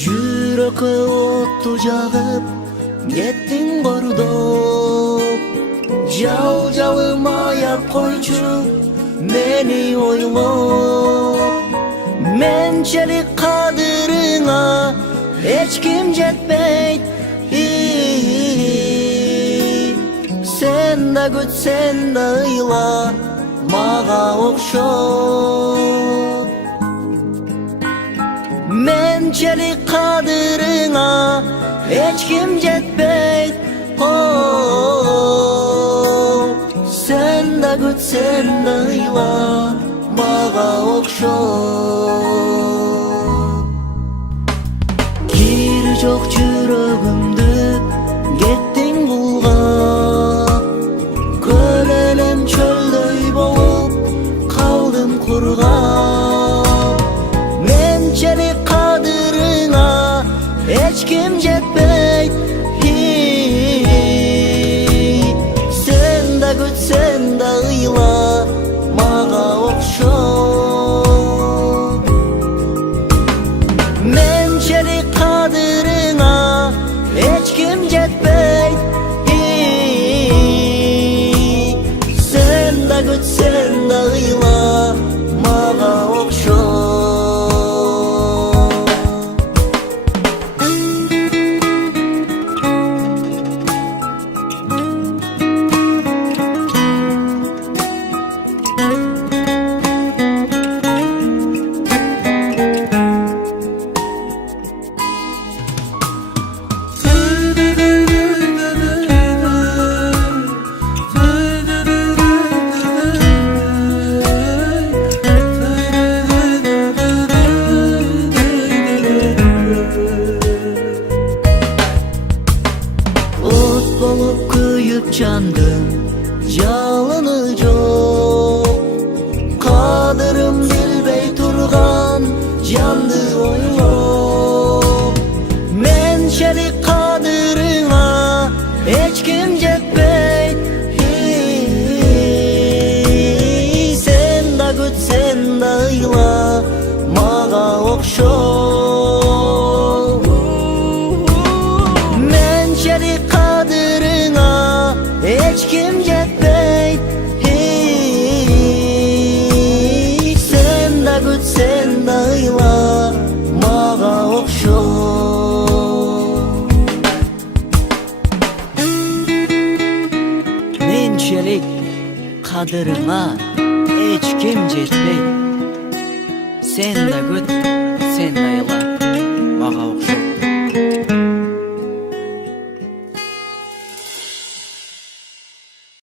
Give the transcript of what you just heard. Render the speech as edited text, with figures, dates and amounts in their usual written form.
Жүрөккө отту жагып кеттиң кордоп, жалжалым аяп койчу мени ойлоп. Менчелик кадырыңа эч ким жетпейт, сен да күтсең да ыйла мага окшоп. Менчелик кадырыңа эч ким жетпейт, сен да күтсең да ыйла мага окшоп. Кири жок жүрөгүмдү кеттиң булгап, көл элем чөлдөй болуп калдым кургап. Менчелик кадырыңа эч ким жетпейт, сен да күтсең да ыйла мага окшоп. Менчелик кадырыңа эч ким жетпейт, сен да күтсең да ыйла мага окшоп. Болуп күйүп жандым, жалыны жок. Кадырым билбей турган жанды ойлоп. Менчелик кадырыңа эч ким жетпейт, сен да күтсең да ыйла мага окшоп. Менчелик кадырыңа эч ким жетпейт, сен да күтсең да ыйла мага окшоп. Менчелик кадырыңа эч ким жетпейт, сен да күт, сен да ыйла